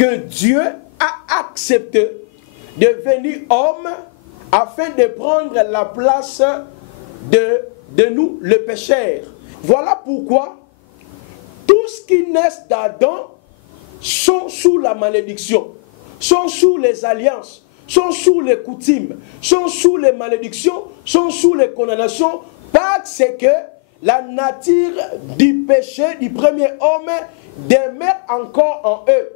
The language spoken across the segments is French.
que Dieu a accepté de devenir homme afin de prendre la place de nous, les pécheurs. Voilà pourquoi tous qui naissent d'Adam sont sous la malédiction, sont sous les alliances, sont sous les coutumes, sont sous les malédictions, sont sous les condamnations, parce que la nature du péché du premier homme demeure encore en eux.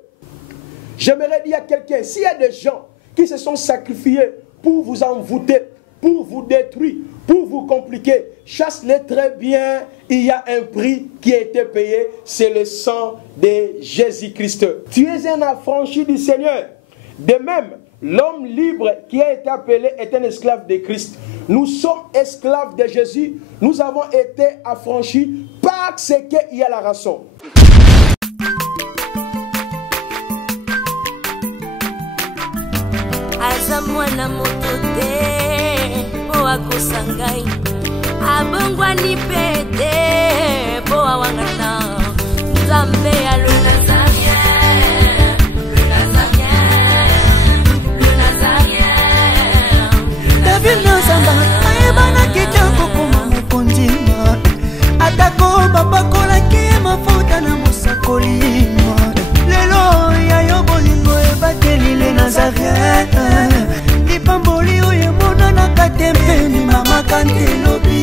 J'aimerais dire à quelqu'un, s'il y a des gens qui se sont sacrifiés pour vous envoûter, pour vous détruire, pour vous compliquer, chasse-les très bien. Il y a un prix qui a été payé, c'est le sang de Jésus-Christ. Tu es un affranchi du Seigneur. De même, l'homme libre qui a été appelé est un esclave de Christ. Nous sommes esclaves de Jésus. Nous avons été affranchis parce qu'il y a la rançon. Azamwana motote po akosangai abongwa ni pete po awangata Nzambe ya le Nazarien, le Nazarien, le Nazarien. David Nzamba ayebana kitoko kuma mukondima atako babakola ki mafuta na musakolima lelo ya yobolingo ebateli le Nazarien lipamboli oyo monana katempeni mama kantelobi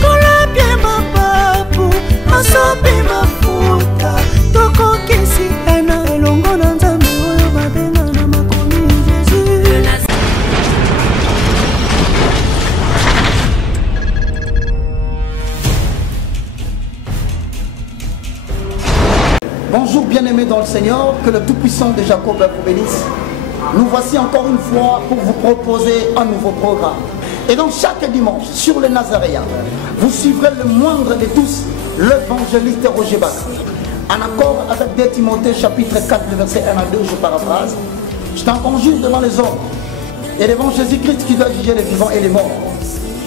kola pie mapapu masopi mafuta tokokisi ena elongo na Nzambe oyo babenga na makomi Jésus. Bonjour bien-aimés dans le Seigneur, que le Tout-Puissant de Jacob vous bénisse. Nous voici encore une fois pour vous proposer un nouveau programme. Et donc chaque dimanche, sur les Nazaréens, vous suivrez le moindre de tous, l'évangéliste Roger Bach. En accord avec 2 Timothée chapitre 4, verset 1 à 2, je paraphrase. Je t'en conjure devant les hommes et devant Jésus-Christ qui doit juger les vivants et les morts.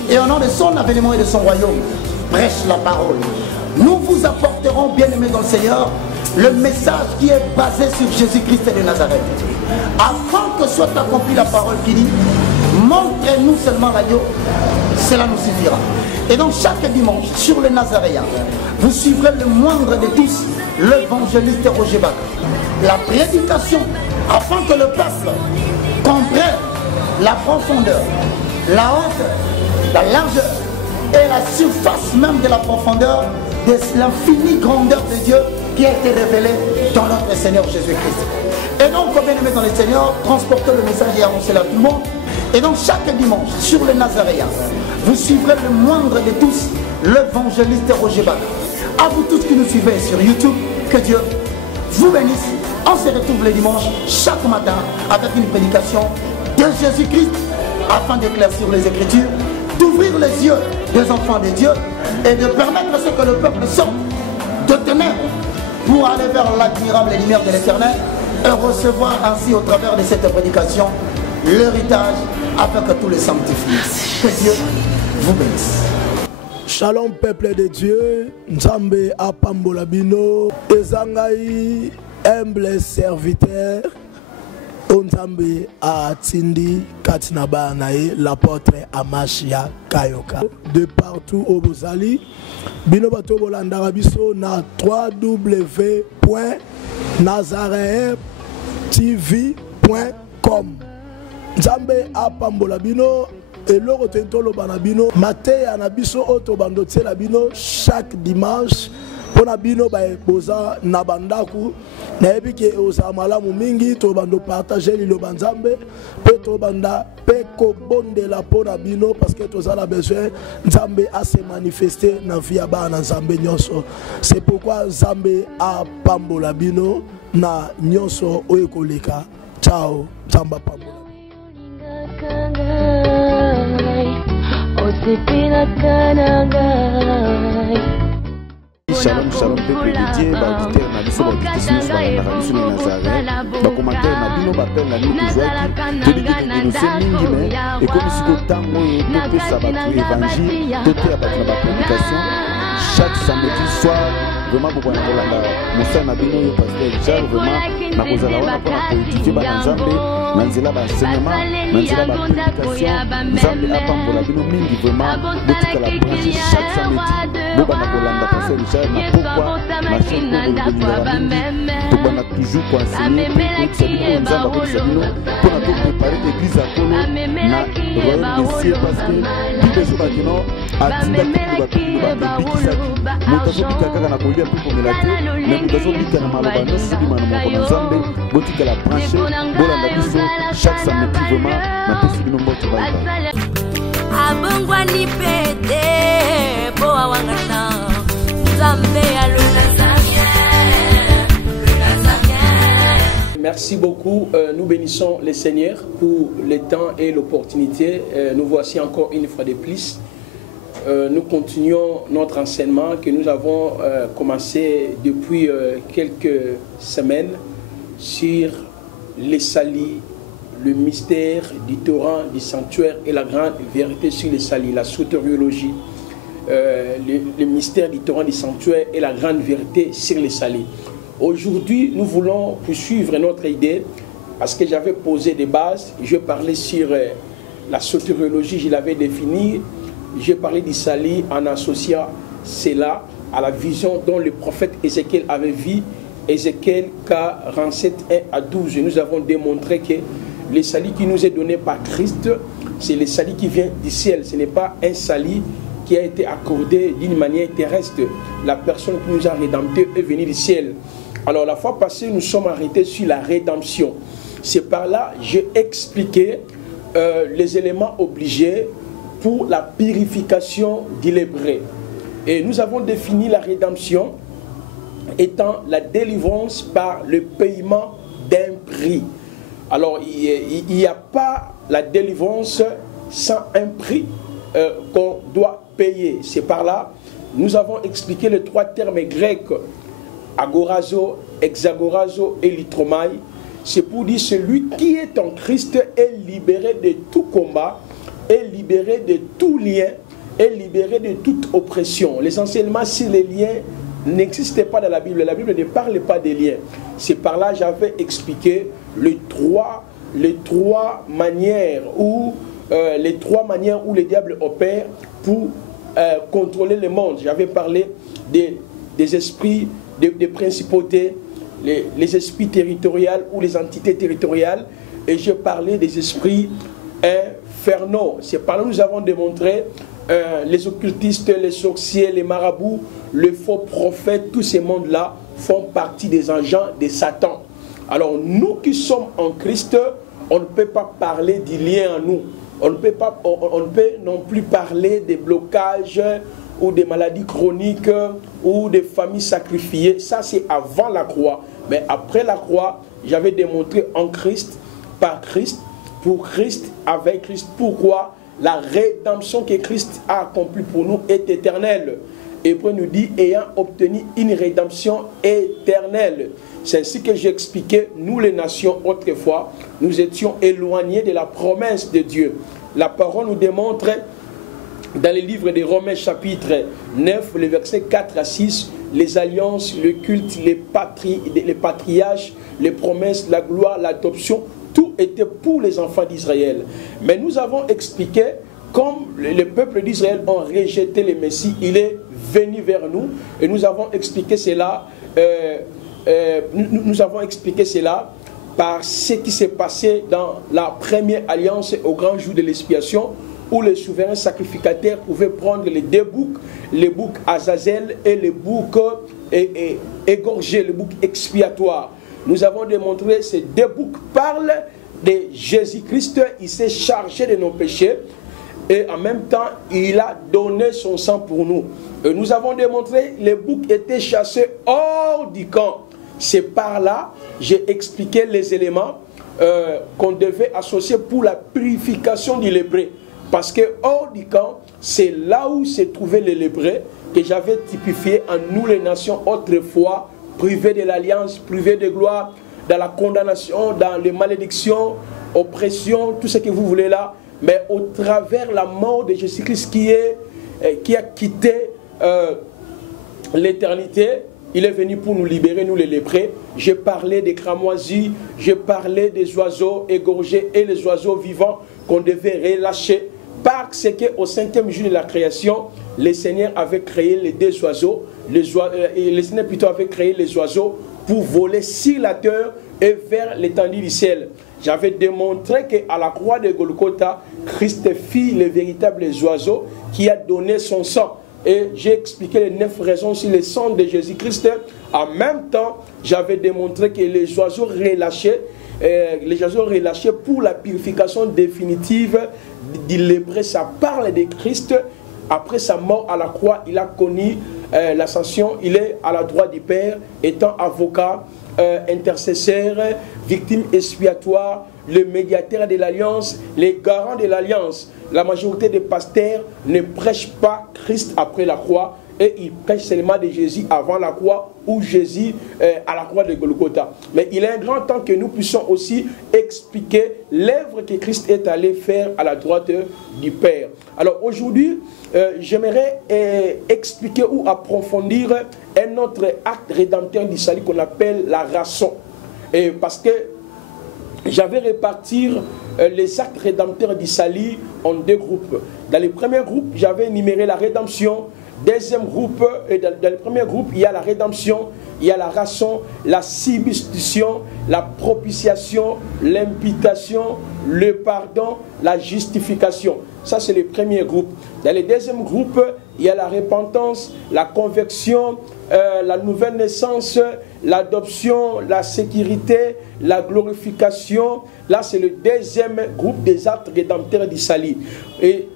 Et au nom de son avènement et de son royaume, prêche la parole. Nous vous apporterons, bien-aimés dans le Seigneur, le message qui est basé sur Jésus-Christ de Nazareth. Afin que soit accomplie la parole qui dit, montrez-nous seulement l'agneau, cela nous suffira. Et donc chaque dimanche, sur les Nazaréens, vous suivrez le moindre de tous, l'évangéliste Roger Bach. La prédication, afin que le peuple comprenne la profondeur, la hauteur, la largeur et la surface même de la profondeur de l'infinie grandeur de Dieu qui a été révélée dans notre Seigneur Jésus-Christ. Et donc, bien aimés dans le Seigneur, transportez le message et annoncez-le à tout le monde. Et donc, chaque dimanche, sur les Nazaréens, vous suivrez le moindre de tous, l'évangéliste Roger Bach. À vous tous qui nous suivez sur YouTube, que Dieu vous bénisse. On se retrouve le dimanche, chaque matin, avec une prédication de Jésus-Christ, afin d'éclaircir les Écritures, d'ouvrir les yeux des enfants de Dieu et de permettre à ce que le peuple sorte de ténèbres pour aller vers l'admirable lumière de l'Éternel et recevoir ainsi au travers de cette prédication l'héritage afin que tous les sanctifient. Que Dieu vous bénisse. Shalom peuple de Dieu, Nzambe apambola bino, ezangai humble serviteur, Nzambe atindi katinaba nae l'apôtre Amashia Kayoka. De partout au Bozali, bino bato bolandaka biso na www.nazareentv.com. Nzambe apambola bino. Et l'eau tentolo banabino maté anabiso auto bandote la bino chaque dimanche pour nabino ba boza na bandaku na ebike oza malamu mingi to bando partager lilo banzambe pe to banda pe ko bonde la pona bino parce que to za besoin nzambe a se manifester na via ba na nzambe nyonso. C'est pourquoi nzambe a pambola bino na nyonso oyekoleka. Ciao, nzamba pambola. Shalom, shalom, peuple de Dieu, auditeur na biso bautiste nous balanda biso na Nazareth, ba commentaire na bino ba pelle na nous toujours qui te dit que nous sommes mingi mais et comme si que temps moi to pesa ba évangile to te ba prédication chaque samedi soir vraiment beaucoup na kolanda Moussa na bino yo pasteur Richard vraiment na kozala wana pour activer bana Nzambe na nzela ba enseignement na nzela ba prédication Nzambe apambola bino mingi vraiment botika la branche chaque samedi boba na kolanda pasteur Richard na pourquoi na chaîne de bana toujours pour enseigner pour que Nzambe ko sabino pour na préparer l'église à Kolo na royaume de ciel parce que bible so ba kino atinda ba bikisa mutazo bikaka na kolia pour komela te na mutazo bikana maloba no sibima na moko na Nzambe botika la branche bolanda biso chaque samedi vraiment na pesi bino mbote bye abongwa ni pete po awangata Nzambe aluna samia. Merci beaucoup. Nous bénissons le Seigneur pour le temps et l'opportunité. Nous voici encore une fois de plus. Nous continuons notre enseignement que nous avons commencé depuis quelques semaines sur les salis, le mystère du torrent, du sanctuaire et la grande vérité sur les salis, la soteriologie, le mystère du torrent, du sanctuaire et la grande vérité sur les salis. Aujourd'hui, nous voulons poursuivre notre idée parce que j'avais posé des bases. Je parlais sur la soteriologie, je l'avais définie. J'ai parlé du sali en associant cela à la vision dont le prophète Ézéchiel avait vu, Ézéchiel 47, 1 à 12. Et nous avons démontré que le sali qui nous est donné par Christ, c'est le sali qui vient du ciel. Ce n'est pas un sali qui a été accordé d'une manière terrestre. La personne qui nous a rédemptés est venue du ciel. Alors la fois passée, nous sommes arrêtés sur la rédemption. C'est par là que j'ai expliqué les éléments obligés pour la purification du lépreux. Et nous avons défini la rédemption étant la délivrance par le paiement d'un prix. Alors il n'y a pas la délivrance sans un prix qu'on doit payer. C'est par là nous avons expliqué les trois termes grecs agorazo, hexagorazo et litromai. C'est pour dire celui qui est en Christ est libéré de tout combat, est libéré de tout lien, est libéré de toute oppression. L'essentiellement, si les liens n'existaient pas dans la Bible ne parle pas des liens. C'est par là que j'avais expliqué les trois manières où le diable opère pour contrôler le monde. J'avais parlé des esprits, des principautés, les esprits territoriaux ou les entités territoriales, et je parlais des esprits infernaux. C'est par là que nous avons démontré les occultistes, les sorciers, les marabouts, les faux prophètes, tous ces mondes-là font partie des agents de Satan. Alors nous qui sommes en Christ, on ne peut pas parler du lien en nous. On ne peut non plus parler des blocages ou des maladies chroniques ou des familles sacrifiées. Ça, c'est avant la croix. Mais après la croix, j'avais démontré en Christ, par Christ, pour Christ, avec Christ. Pourquoi? La rédemption que Christ a accomplie pour nous est éternelle. Et puis nous dit, ayant obtenu une rédemption éternelle. C'est ainsi que j'ai expliqué, nous les nations, autrefois, nous étions éloignés de la promesse de Dieu. La parole nous démontre, dans le livre des Romains chapitre 9, les versets 4 à 6, les alliances, le culte, les patriarches, les promesses, la gloire, l'adoption, tout était pour les enfants d'Israël. Mais nous avons expliqué, comme le peuple d'Israël ont rejeté le Messie, il est venu vers nous, et nous avons expliqué cela, par ce qui s'est passé dans la première alliance au grand jour de l'expiation, où les souverains sacrificateurs pouvaient prendre les deux boucs, le bouc Azazel et le bouc égorgé, le bouc expiatoire. Nous avons démontré que ces deux boucs parlent de Jésus-Christ. Il s'est chargé de nos péchés et en même temps, il a donné son sang pour nous. Et nous avons démontré que les boucs étaient chassés hors du camp. C'est par là que j'ai expliqué les éléments qu'on devait associer pour la purification du lépreux. Parce que hors du camp, c'est là où se trouvaient les lépreux que j'avais typifié en nous les nations autrefois, privées de l'alliance, privées de gloire, dans la condamnation, dans les malédictions, oppression, tout ce que vous voulez là. Mais au travers la mort de Jésus-Christ qui a quitté l'éternité, il est venu pour nous libérer, nous les lépreux. J'ai parlé des cramoisis, j'ai parlé des oiseaux égorgés et les oiseaux vivants qu'on devait relâcher. Parce qu'au 5e jour de la création, le Seigneur avait créé les deux oiseaux. Le Seigneur plutôt avait créé les oiseaux pour voler sur la terre et vers l'étendue du ciel. J'avais démontré qu'à la croix de Golgotha, Christ fit les véritables oiseaux qui a donné son sang. Et j'ai expliqué les 9 raisons sur le sang de Jésus-Christ. En même temps, j'avais démontré que les oiseaux relâchés pour la purification définitive du lépreux, ça parle de Christ. Après sa mort à la croix, il a connu l'ascension, il est à la droite du Père, étant avocat, intercesseur, victime expiatoire, le médiateur de l'alliance, les garants de l'alliance. La majorité des pasteurs ne prêchent pas Christ après la croix, et ils prêchent seulement de Jésus avant la croix ou Jésus à la croix de Golgotha. Mais il est un grand temps que nous puissions aussi expliquer l'œuvre que Christ est allé faire à la droite du Père. Alors aujourd'hui, j'aimerais expliquer ou approfondir un autre acte rédempteur du salut qu'on appelle la rançon. Et parce que j'avais réparti les actes rédempteurs du salut en 2 groupes. Dans le premier groupe, j'avais énuméré la rédemption. Deuxième groupe, dans le premier groupe, il y a la rédemption, il y a la rançon, la substitution, la propitiation, l'imputation, le pardon, la justification. Ça, c'est le premier groupe. Dans le deuxième groupe, il y a la repentance, la conversion, la nouvelle naissance, l'adoption, la sécurité, la glorification. Là, c'est le deuxième groupe des actes rédempteurs du salut. Et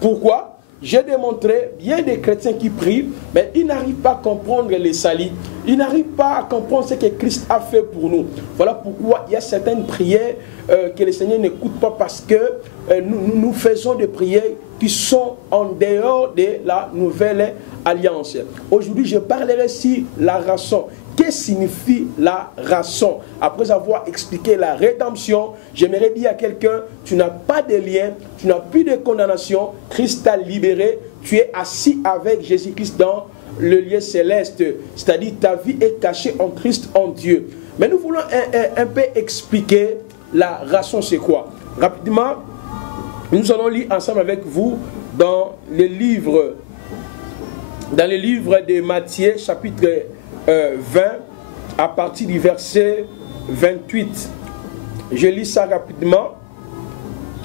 pourquoi ? J'ai démontré, bien des chrétiens qui prient, mais ils n'arrivent pas à comprendre les saluts. Ils n'arrivent pas à comprendre ce que Christ a fait pour nous. Voilà pourquoi il y a certaines prières que le Seigneur n'écoute pas, parce que nous faisons des prières qui sont en dehors de la nouvelle alliance. Aujourd'hui, je parlerai sur la rançon. Qu'est-ce que signifie la rançon? Après avoir expliqué la rédemption, j'aimerais dire à quelqu'un, tu n'as pas de lien, tu n'as plus de condamnation, Christ t'a libéré, tu es assis avec Jésus-Christ dans le lieu céleste, c'est-à-dire ta vie est cachée en Christ, en Dieu. Mais nous voulons un peu expliquer la rançon, c'est quoi? Rapidement, nous allons lire ensemble avec vous dans le livre de Matthieu, chapitre 20, à partir du verset 28. Je lis ça rapidement.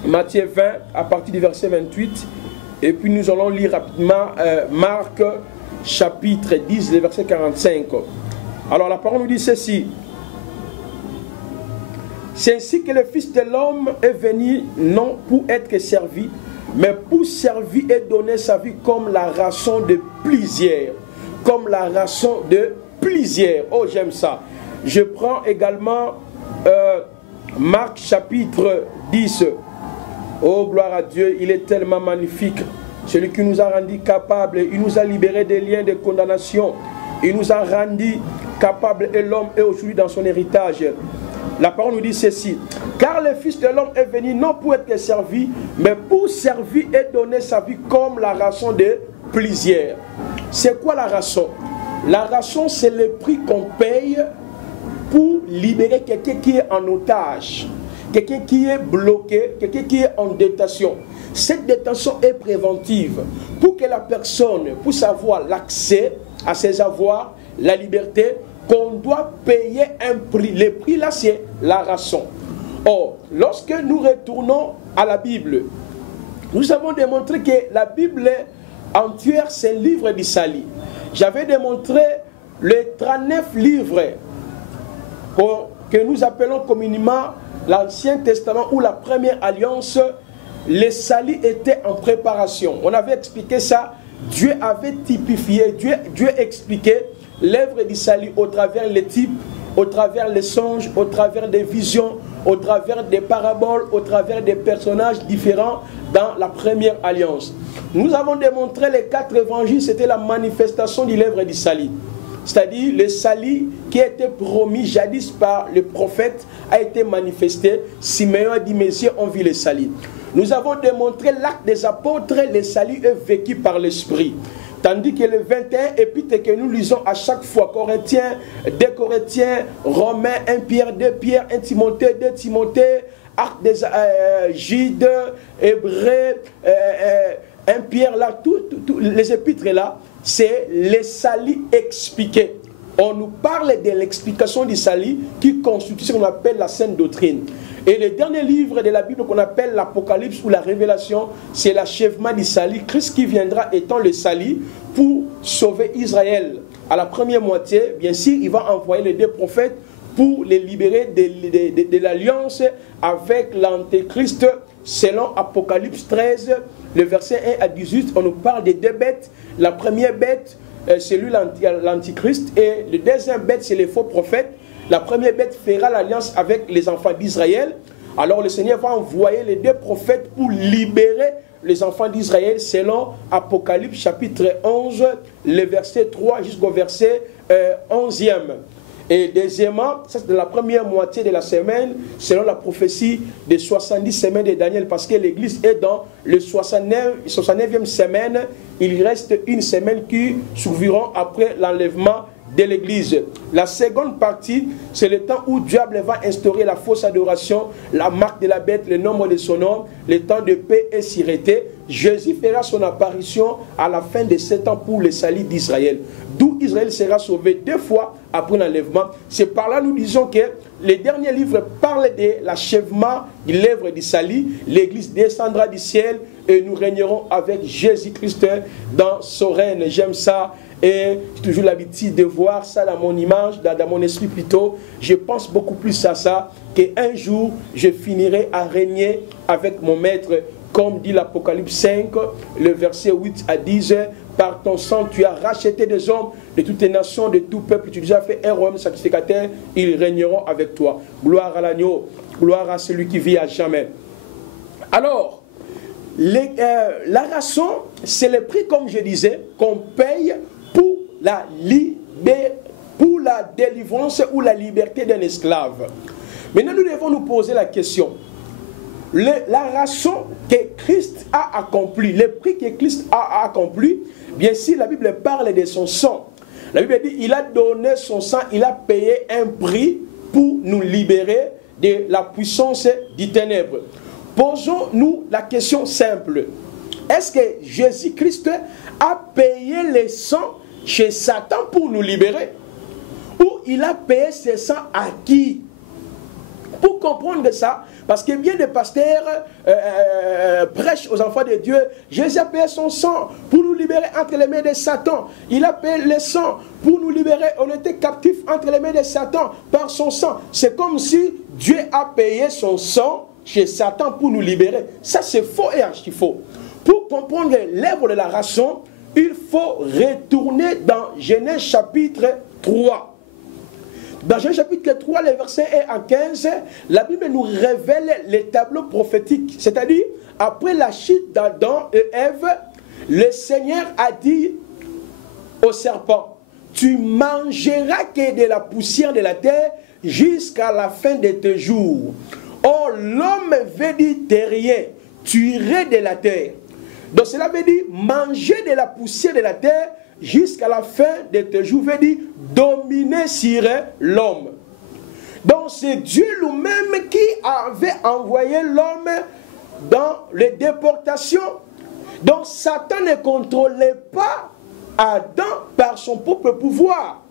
Matthieu 20, à partir du verset 28. Et puis nous allons lire rapidement Marc, chapitre 10, le verset 45. Alors la parole nous dit ceci. C'est ainsi que le Fils de l'homme est venu, non pour être servi, mais pour servir et donner sa vie comme la rançon de plusieurs. Comme la rançon de plusieurs. Oh, j'aime ça. Je prends également Marc chapitre 10. Oh, gloire à Dieu, il est tellement magnifique. Celui qui nous a rendus capables, il nous a libérés des liens de condamnation. Il nous a rendus capables et l'homme est aujourd'hui dans son héritage. La parole nous dit ceci. Car le Fils de l'homme est venu non pour être servi, mais pour servir et donner sa vie comme la rançon de plusieurs. C'est quoi la rançon? La rançon, c'est le prix qu'on paye pour libérer quelqu'un qui est en otage, quelqu'un qui est bloqué, quelqu'un qui est en détention. Cette détention est préventive pour que la personne puisse avoir l'accès à ses avoirs, la liberté, qu'on doit payer un prix. Le prix là, c'est la rançon. Or, lorsque nous retournons à la Bible, nous avons démontré que la Bible entière, c'est un livre du salut. J'avais démontré les 39 livres que nous appelons communément l'Ancien Testament ou la Première Alliance. Le salut était en préparation. On avait expliqué ça. Dieu avait typifié, Dieu expliquait l'œuvre du salut au travers les types, au travers les songes, au travers des visions, au travers des paraboles, au travers des personnages différents dans la Première Alliance. Nous avons démontré les 4 évangiles, c'était la manifestation de l'œuvre du salut. C'est-à-dire le salut qui a été promis jadis par le prophète a été manifesté. Simeon a dit, messieurs, on vit le salut. Nous avons démontré l'acte des apôtres, le salut est vécu par l'Esprit. Tandis que les 21 épîtres que nous lisons à chaque fois, Corinthiens, 2 Corinthiens, Romains, 1 Pierre, 2 Pierre, 1 Timothée, 2 Timothée, Actes des Judes, Hébreux, 1 Pierre, là, tous les épîtres là, c'est les salis expliqués. On nous parle de l'explication du salut qui constitue ce qu'on appelle la sainte doctrine. Et le dernier livre de la Bible qu'on appelle l'Apocalypse ou la Révélation, c'est l'achèvement du salut. Christ qui viendra étant le salut pour sauver Israël. À la première moitié, bien sûr, il va envoyer les deux prophètes pour les libérer de l'alliance avec l'Antéchrist. Selon Apocalypse 13, le verset 1 à 18, on nous parle des deux bêtes. La première bête, c'est lui l'Antichrist, et le deuxième bête, c'est les faux prophètes. La première bête fera l'alliance avec les enfants d'Israël. Alors le Seigneur va envoyer les deux prophètes pour libérer les enfants d'Israël selon Apocalypse chapitre 11, le verset 3 jusqu'au verset 11e. Et deuxièmement, ça c'est de la première moitié de la semaine, selon la prophétie des 70 semaines de Daniel, parce que l'église est dans le 69e semaine. Il reste une semaine qui survivront après l'enlèvement de l'église. La seconde partie, c'est le temps où diable va instaurer la fausse adoration, la marque de la bête, le nombre de son nom, le temps de paix et sûreté. Jésus fera son apparition à la fin de 7 ans pour le salut d'Israël, d'où Israël sera sauvé 2 fois après l'enlèvement. C'est par là nous disons que les derniers livres parlent de l'achèvement de l'œuvre du salut. L'église descendra du ciel et nous régnerons avec Jésus-Christ dans son règne. J'aime ça. Et j'ai toujours l'habitude de voir ça dans mon image, dans mon esprit plutôt. Je pense beaucoup plus à ça, qu'un jour, je finirai à régner avec mon maître, comme dit l'Apocalypse 5, le verset 8 à 10. Par ton sang, tu as racheté des hommes de toutes les nations, de tout peuple. Tu nous as fait un royaume sacrificateur. Ils régneront avec toi. Gloire à l'agneau, gloire à celui qui vit à jamais. Alors, la rançon, c'est le prix, comme je disais, qu'on paye pour la délivrance ou la liberté d'un esclave. Maintenant, nous devons nous poser la question. La rançon que Christ a accompli, le prix que Christ a accompli, bien sûr, la Bible parle de son sang. La Bible dit, il a donné son sang, il a payé un prix pour nous libérer de la puissance des ténèbres. Posons-nous la question simple. Est-ce que Jésus-Christ a payé le sang chez Satan pour nous libérer? Ou il a payé ce sang à qui? Pour comprendre ça, parce que bien des pasteurs prêchent aux enfants de Dieu, Jésus a payé son sang pour nous libérer entre les mains de Satan. Il a payé le sang pour nous libérer. On était captifs entre les mains de Satan par son sang. C'est comme si Dieu a payé son sang chez Satan pour nous libérer. Ça c'est faux et archi-faux. Pour comprendre l'œuvre de la rançon, il faut retourner dans Genèse chapitre 3. Dans Genèse chapitre 3, les versets 1 à 15, la Bible nous révèle les tableaux prophétiques. C'est-à-dire, après la chute d'Adam et Ève, le Seigneur a dit au serpent, tu mangeras que de la poussière de la terre jusqu'à la fin de tes jours. Or, l'homme veut dire terrien, tu irais de la terre. Donc cela veut dire manger de la poussière de la terre jusqu'à la fin de tes jours, veut dire dominer sur l'homme. Donc c'est Dieu lui-même qui avait envoyé l'homme dans les déportations. Donc Satan ne contrôlait pas Adam par son propre pouvoir.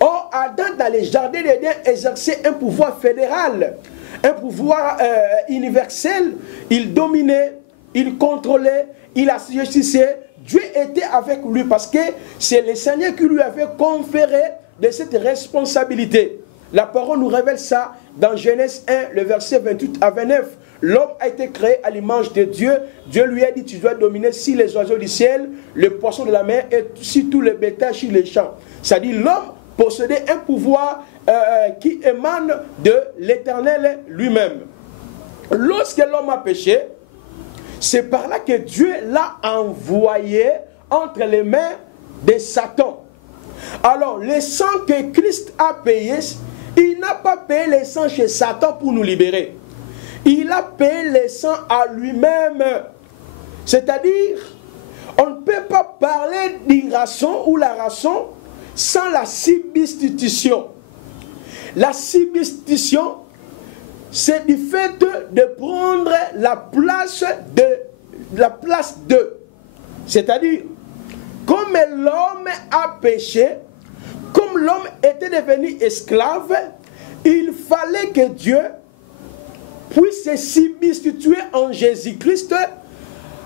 Or Adam dans les jardins d'Éden exerçait un pouvoir fédéral, un pouvoir universel. Il dominait, il contrôlait, il assujettissait. Dieu était avec lui parce que c'est le Seigneur qui lui avait conféré de cette responsabilité. La parole nous révèle ça dans Genèse 1, le verset 28 à 29. L'homme a été créé à l'image de Dieu. Dieu lui a dit, tu dois dominer sur les oiseaux du ciel, les poissons de la mer et sur tous les bétails sur les champs. C'est-à-dire l'homme possédait un pouvoir qui émane de l'Éternel lui-même. Lorsque l'homme a péché, c'est par là que Dieu l'a envoyé entre les mains de Satan. Alors, le sang que Christ a payé, il n'a pas payé le sang chez Satan pour nous libérer. Il a payé le sang à lui-même. C'est-à-dire, On ne peut pas parler d'une rançon ou la rançon sans la substitution. La substitution, c'est du fait de prendre la place de. C'est-à-dire, comme l'homme a péché, comme l'homme était devenu esclave, il fallait que Dieu puisse se substituer en Jésus-Christ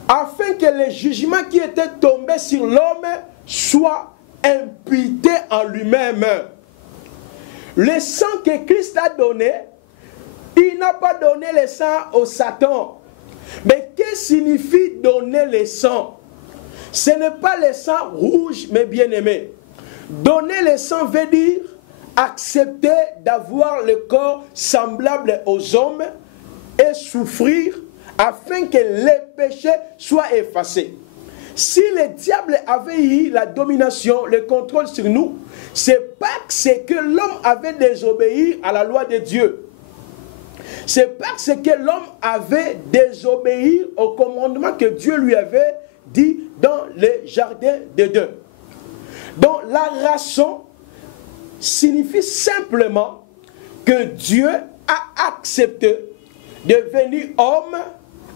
afin que le jugement qui était tombé sur l'homme soit imputé en lui-même. Le sang que Christ a donné, il n'a pas donné le sang au Satan. Mais que signifie donner le sang? Ce n'est pas le sang rouge, mes bien-aimés. Donner le sang veut dire accepter d'avoir le corps semblable aux hommes et souffrir afin que les péchés soient effacés. Si le diable avait eu la domination, le contrôle sur nous, c'est parce que l'homme avait désobéi à la loi de Dieu. C'est parce que l'homme avait désobéi au commandement que Dieu lui avait dit dans le jardin d'Éden. Donc la rançon signifie simplement que Dieu a accepté de devenir homme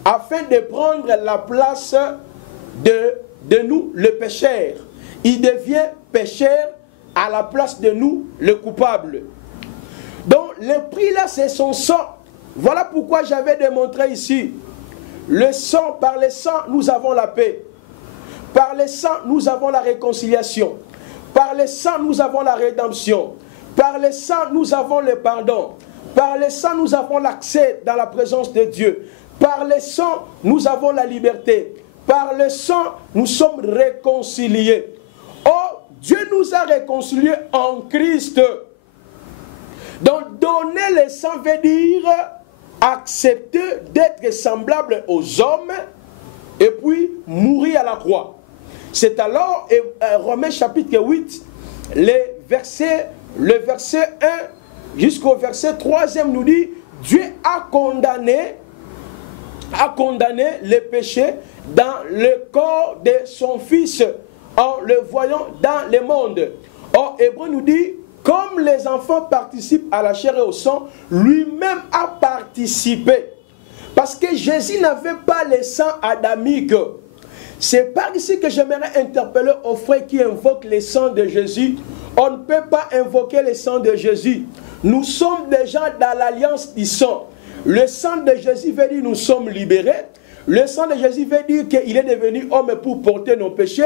afin de prendre la place de nous, le pécheur. Il devient pécheur à la place de nous, le coupable. Donc le prix là, c'est son sang. Voilà pourquoi j'avais démontré ici. Le sang, par le sang, nous avons la paix. Par le sang, nous avons la réconciliation. Par le sang, nous avons la rédemption. Par le sang, nous avons le pardon. Par le sang, nous avons l'accès dans la présence de Dieu. Par le sang, nous avons la liberté. Par le sang, nous sommes réconciliés. Oh, Dieu nous a réconciliés en Christ. Donc, donner le sang veut dire accepter d'être semblable aux hommes et puis mourir à la croix. C'est alors, Romains chapitre 8, le verset 1 jusqu'au verset 3e nous dit, Dieu a condamné le péché dans le corps de son Fils en le voyant dans le monde. Or, Hébreu nous dit, comme les enfants participent à la chair et au sang, lui-même a participé. Parce que Jésus n'avait pas le sang adamique. C'est par ici que j'aimerais interpeller aux frères qui invoquent le sang de Jésus. On ne peut pas invoquer le sang de Jésus. Nous sommes déjà dans l'alliance du sang. Le sang de Jésus veut dire nous sommes libérés. Le sang de Jésus veut dire qu'il est devenu homme pour porter nos péchés.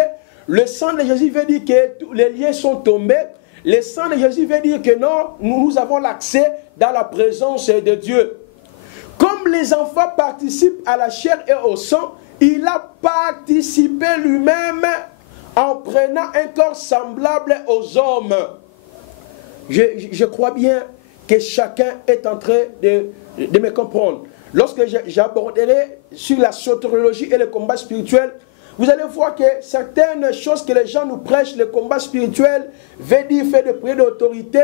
Le sang de Jésus veut dire que tous les liens sont tombés. Le sang de Jésus veut dire que non, nous avons l'accès dans la présence de Dieu. Comme les enfants participent à la chair et au sang, il a participé lui-même en prenant un corps semblable aux hommes. Je crois bien que chacun est en train de me comprendre. Lorsque j'aborderai sur la soteriologie et le combat spirituel, vous allez voir que certaines choses que les gens nous prêchent, le combat spirituel, veut dire fait de prière d'autorité,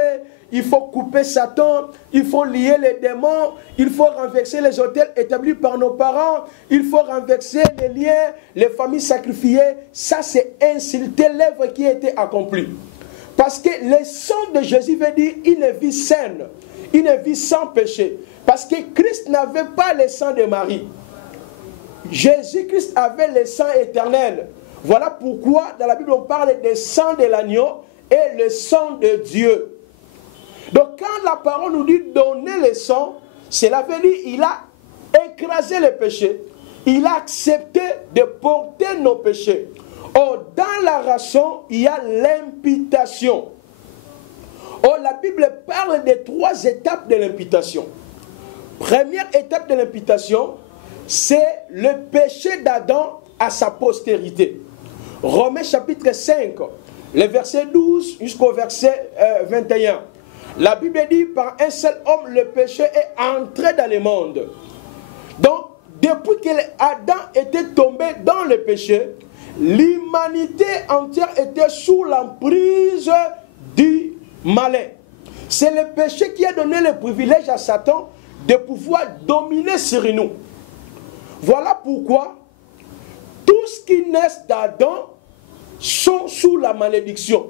il faut couper Satan, il faut lier les démons, il faut renverser les autels établis par nos parents, il faut renverser les liens, les familles sacrifiées. Ça, c'est insulter l'œuvre qui a été accomplie. Parce que le sang de Jésus veut dire une vie saine, une vie sans péché. Parce que Christ n'avait pas le sang de Marie. Jésus-Christ avait le sang éternel. Voilà pourquoi dans la Bible on parle du sang de l'agneau et le sang de Dieu. Donc quand la parole nous dit donner le sang, cela veut dire qu'il a écrasé le péché. Il a accepté de porter nos péchés. Or, dans la rançon, il y a l'imputation. Or, la Bible parle des 3 étapes de l'imputation. Première étape de l'imputation, c'est le péché d'Adam à sa postérité. Romains chapitre 5, le verset 12 jusqu'au verset 21. La Bible dit, par un seul homme, le péché est entré dans le monde. Donc, depuis que Adam était tombé dans le péché, l'humanité entière était sous l'emprise du malin. C'est le péché qui a donné le privilège à Satan de pouvoir dominer sur nous. Voilà pourquoi Tous qui naissent d'Adam sont sous la malédiction,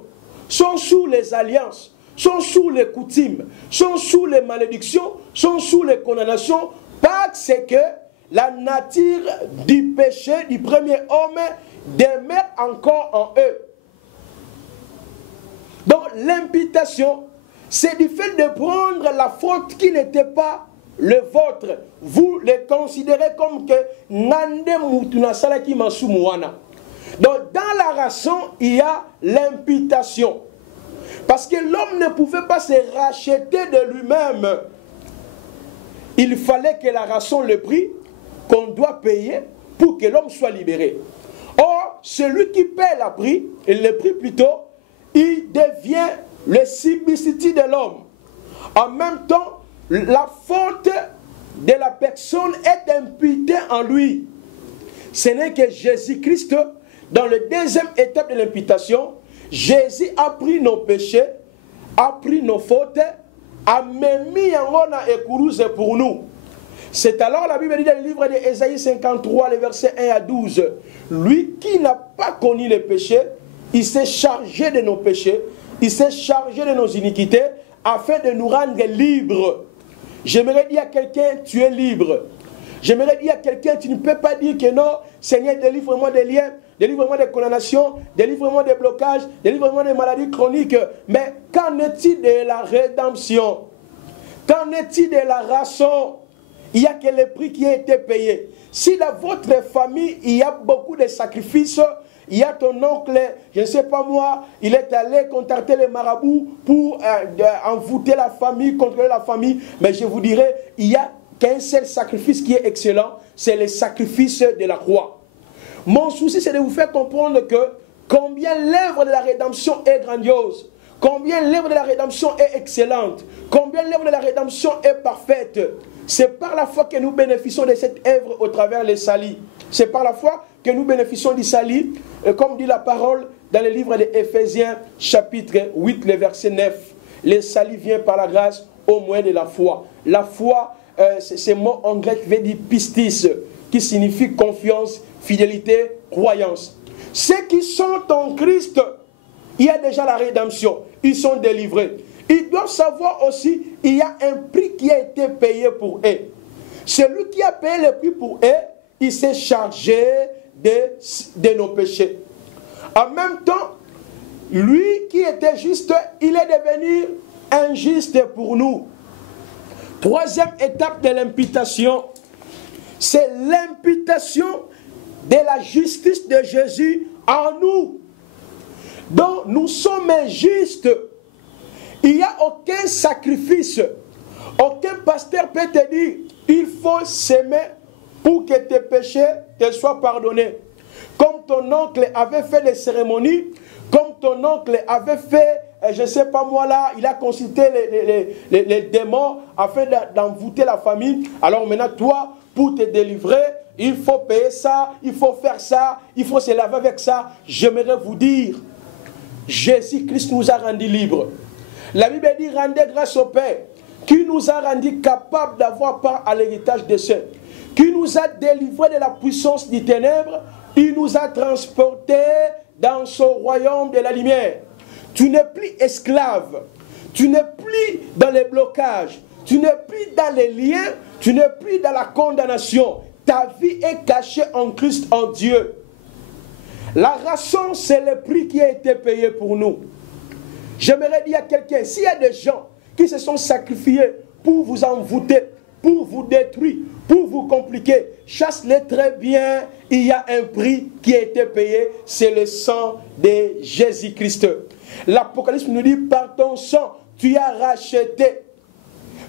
sont sous les alliances, sont sous les coutumes, sont sous les malédictions, sont sous les condamnations, parce que la nature du péché du premier homme demeure encore en eux. Donc l'imputation, c'est du fait de prendre la faute qui n'était pas le vôtre. Vous les considérez comme que Nande Mutuna Salaki Masumuana. Donc dans la rançon, il y a l'imputation. Parce que l'homme ne pouvait pas se racheter de lui-même. Il fallait que la rançon, le prix qu'on doit payer pour que l'homme soit libéré. Or, celui qui paie le prix plutôt, il devient le substitut de l'homme. En même temps, la faute de la personne est imputée en lui. Ce n'est que Jésus-Christ, dans la deuxième étape de l'imputation, Jésus a pris nos péchés, a pris nos fautes, a même mis en honneur et courouze pour nous. C'est alors la Bible dit dans le livre d'Ésaïe 53, les versets 1 à 12. Lui qui n'a pas connu les péchés, il s'est chargé de nos péchés, il s'est chargé de nos iniquités, afin de nous rendre libres. J'aimerais dire à quelqu'un, tu es libre. J'aimerais dire à quelqu'un, tu ne peux pas dire que non, Seigneur, délivre-moi des liens, délivre-moi des condamnations, délivre-moi des blocages, délivre-moi des maladies chroniques. Mais qu'en est-il de la rédemption? Qu'en est-il de la rançon? Il n'y a que le prix qui a été payé. Si dans votre famille, il y a beaucoup de sacrifices, il y a ton oncle, je ne sais pas moi, il est allé contacter les marabouts pour envoûter la famille, contrôler la famille. Mais je vous dirais, il n'y a qu'un seul sacrifice qui est excellent, c'est le sacrifice de la croix. Mon souci, c'est de vous faire comprendre que combien l'œuvre de la rédemption est grandiose, combien l'œuvre de la rédemption est excellente, combien l'œuvre de la rédemption est parfaite. C'est par la foi que nous bénéficions de cette œuvre au travers les salis. C'est par la foi que nous bénéficions du salut, comme dit la parole dans le livre d'Éphésiens, chapitre 8, le verset 9. Le salut vient par la grâce au moyen de la foi. La foi, ce mot en grec veut dire pistis, qui signifie confiance, fidélité, croyance. Ceux qui sont en Christ, il y a déjà la rédemption. Ils sont délivrés. Ils doivent savoir aussi, il y a un prix qui a été payé pour eux. Celui qui a payé le prix pour eux, il s'est chargé de nos péchés. En même temps, lui qui était juste, il est devenu injuste pour nous. Troisième étape de l'imputation, c'est l'imputation de la justice de Jésus en nous. Donc nous sommes injustes. Il n'y a aucun sacrifice. Aucun pasteur peut te dire, il faut s'aimer pour que tes péchés te soient pardonnés. Comme ton oncle avait fait les cérémonies, comme ton oncle avait fait, je ne sais pas moi là, il a consulté les démons afin d'envoûter la famille. Alors maintenant toi, pour te délivrer, il faut payer ça, il faut faire ça, il faut se laver avec ça. J'aimerais vous dire, Jésus-Christ nous a rendus libres. La Bible dit, rendez grâce au Père, qui nous a rendus capables d'avoir part à l'héritage des saints, qui nous a délivrés de la puissance des ténèbres, il nous a transportés dans son royaume de la lumière. Tu n'es plus esclave, tu n'es plus dans les blocages, tu n'es plus dans les liens, tu n'es plus dans la condamnation. Ta vie est cachée en Christ, en Dieu. La rançon, c'est le prix qui a été payé pour nous. J'aimerais dire à quelqu'un, s'il y a des gens qui se sont sacrifiés pour vous envoûter, pour vous détruire, pour vous compliquer, chasse-les très bien, il y a un prix qui a été payé, c'est le sang de Jésus-Christ. L'Apocalypse nous dit, par ton sang, tu as racheté.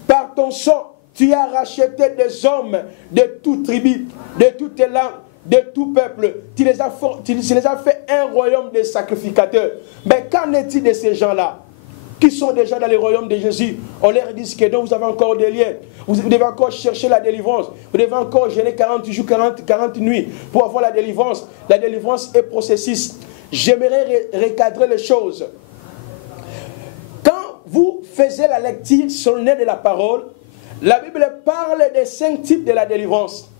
Par ton sang, tu as racheté des hommes de toute tribu, de toute langue, de tout peuple. Tu les as fait un royaume de sacrificateurs. Mais qu'en est-il de ces gens-là qui sont déjà dans le royaume de Jésus? On leur dit que non, vous avez encore des liens. Vous devez encore chercher la délivrance. Vous devez encore jeûner 40 jours, 40 nuits pour avoir la délivrance. La délivrance est processus. J'aimerais recadrer les choses. Quand vous faisiez la lecture solennelle de la parole, la Bible parle des 5 types de la délivrance.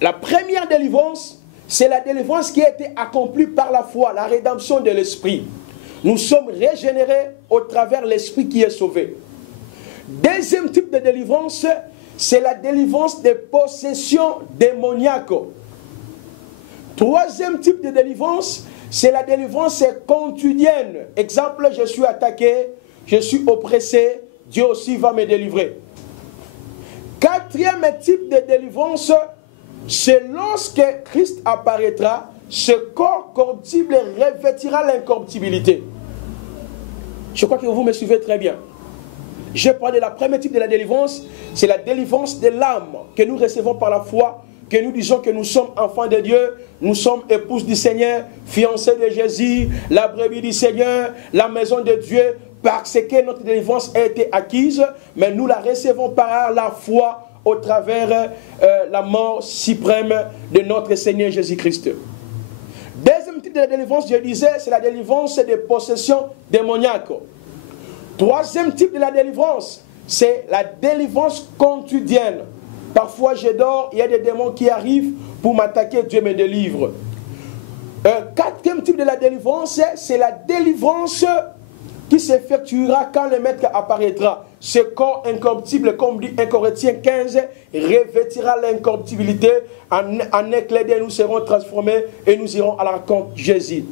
La première délivrance, c'est la délivrance qui a été accomplie par la foi, la rédemption de l'esprit. Nous sommes régénérés au travers de l'esprit qui est sauvé. Deuxième type de délivrance, c'est la délivrance des possessions démoniaques. Troisième type de délivrance, c'est la délivrance quotidienne. Exemple, je suis attaqué, je suis oppressé, Dieu aussi va me délivrer. Quatrième type de délivrance, c'est lorsque Christ apparaîtra, ce corps corruptible revêtira l'incorruptibilité. Je crois que vous me suivez très bien. Je parle de la première type de la délivrance, c'est la délivrance de l'âme que nous recevons par la foi, que nous disons que nous sommes enfants de Dieu, nous sommes épouses du Seigneur, fiancés de Jésus, la brebis du Seigneur, la maison de Dieu, parce que notre délivrance a été acquise, mais nous la recevons par la foi au travers la mort suprême de notre Seigneur Jésus-Christ. Deuxième type de la délivrance, je disais, c'est la délivrance des possessions démoniaques. Troisième type de la délivrance, c'est la délivrance quotidienne. Parfois je dors, il y a des démons qui arrivent pour m'attaquer, Dieu me délivre. Quatrième type de la délivrance, c'est la délivrance qui s'effectuera quand le maître apparaîtra. Ce corps incorruptible, comme dit 1 Corinthiens 15, revêtira l'incorruptibilité. En éclat de nous serons transformés et nous irons à la rencontre de Jésus.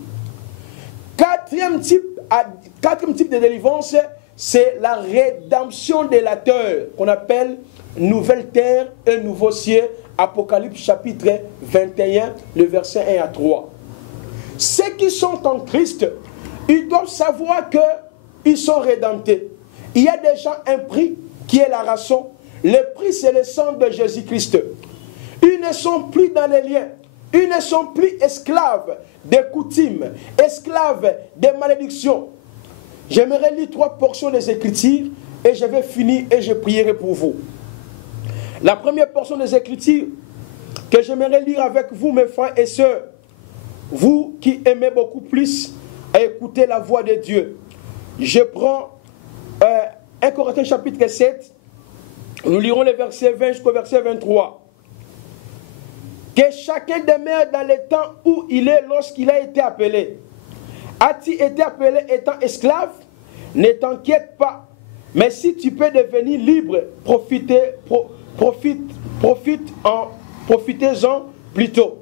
Quatrième type de délivrance, c'est la rédemption de la terre, qu'on appelle nouvelle terre et nouveau ciel. Apocalypse chapitre 21, le verset 1 à 3. Ceux qui sont en Christ, ils doivent savoir qu'ils sont rédemptés. Il y a déjà un prix qui est la rançon. Le prix, c'est le sang de Jésus-Christ. Ils ne sont plus dans les liens. Ils ne sont plus esclaves des coutumes, esclaves des malédictions. J'aimerais lire 3 portions des Écritures et je vais finir et je prierai pour vous. La première portion des Écritures que j'aimerais lire avec vous, mes frères et sœurs, vous qui aimez beaucoup plus à écouter la voix de Dieu. Je prends 1 Corinthiens chapitre 7, nous lirons les versets 20 jusqu'au verset 23. Que chacun demeure dans le temps où il est lorsqu'il a été appelé. As-tu été appelé étant esclave? Ne t'inquiète pas. Mais si tu peux devenir libre, profitez-en plutôt.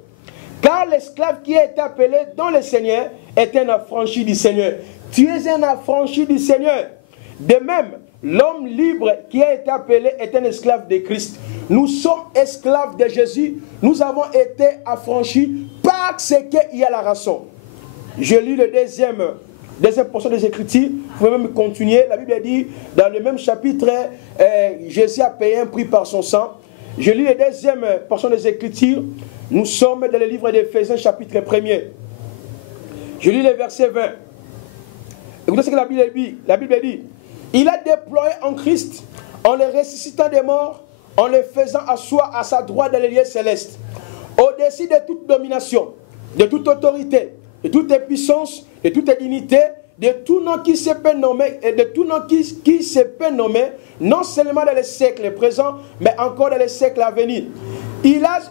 Car l'esclave qui a été appelé dans le Seigneur est un affranchi du Seigneur. Tu es un affranchi du Seigneur. De même, l'homme libre qui a été appelé est un esclave de Christ. Nous sommes esclaves de Jésus. Nous avons été affranchis parce qu'il y a la rançon. Je lis le deuxième portion des Écritures. Vous pouvez même continuer. La Bible dit, dans le même chapitre, Jésus a payé un prix par son sang. Je lis la deuxième portion des Écritures. Nous sommes dans le livre d'Éphésiens, chapitre 1er. Je lis le verset 20. Écoutez ce que la Bible dit. La Bible dit, il a déployé en Christ, en le ressuscitant des morts, en le faisant asseoir à sa droite dans les lieux célestes, au-dessus de toute domination, de toute autorité, de toute puissance, de toute dignité, de tout nom qui se peut nommer, et de tout nom qui se peut nommer, non seulement dans les siècles présents, mais encore dans les siècles à venir. Il a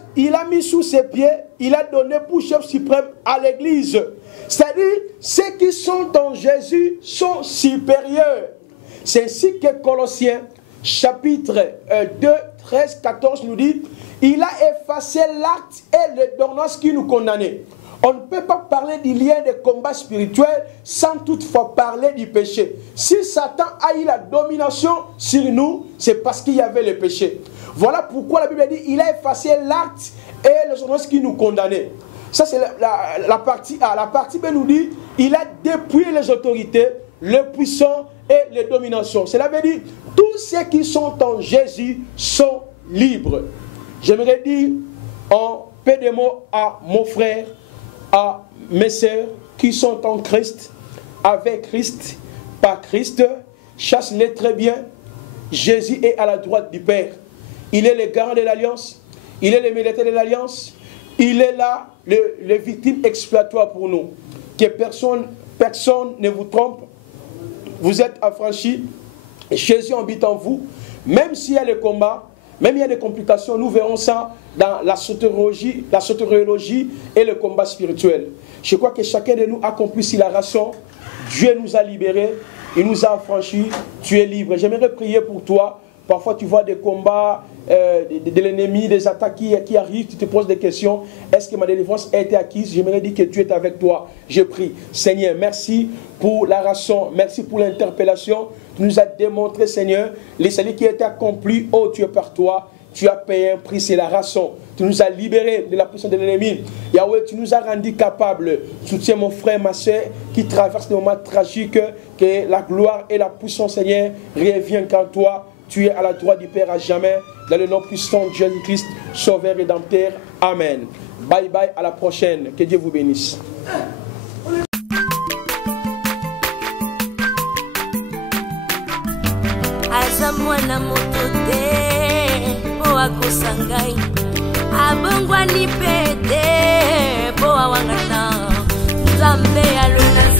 mis sous ses pieds, il a donné pour chef suprême à l'Église. C'est-à-dire, ceux qui sont en Jésus sont supérieurs. C'est ainsi que Colossiens, chapitre 2, 13, 14 nous dit, il a effacé l'acte et l'ordonnance qui nous condamnaient. On ne peut pas parler du lien de combat spirituel sans toutefois parler du péché. Si Satan a eu la domination sur nous, c'est parce qu'il y avait le péché. Voilà pourquoi la Bible dit il a effacé l'acte et les ordonnances qui nous condamnaient. Ça c'est la partie A. La partie B nous dit il a dépouillé les autorités, les puissants et les dominations. Cela veut dire tous ceux qui sont en Jésus sont libres. J'aimerais dire en peu de mots à mon frère, à mes sœurs qui sont en Christ, avec Christ, par Christ, chasse-les très bien. Jésus est à la droite du Père. Il est le garant de l'alliance, il est le médiateur de l'alliance, il est là, le victime expiatoire pour nous. Que personne ne vous trompe, vous êtes affranchis, Jésus habite en vous, même s'il y a le combat, Même il y a des complications, nous verrons ça dans la soteriologie et le combat spirituel. Je crois que chacun de nous a compris si la ration, Dieu nous a libérés, il nous a affranchis, tu es libre. J'aimerais prier pour toi. Parfois tu vois des combats de l'ennemi, des attaques qui arrivent, tu te poses des questions. Est-ce que ma délivrance a été acquise? J'aimerais dire que Dieu est avec toi. Je prie. Seigneur, merci pour la ration, merci pour l'interpellation. Tu nous as démontré, Seigneur, les saluts qui étaient accomplis. Oh Dieu, par toi, tu as payé un prix, c'est la ration. Tu nous as libérés de la pression de l'ennemi. Yahweh, tu nous as rendus capables. Soutiens mon frère, ma soeur, qui traverse des moments tragiques, que la gloire et la puissance, Seigneur, reviennent quand toi, tu es à la droite du Père à jamais, dans le nom puissant de Jésus-Christ, Sauveur et Rédempteur. Amen. Bye bye, à la prochaine. Que Dieu vous bénisse. Azamwana motote, boa kosangai. Abongwani pete, boa wangata. Zambe alona.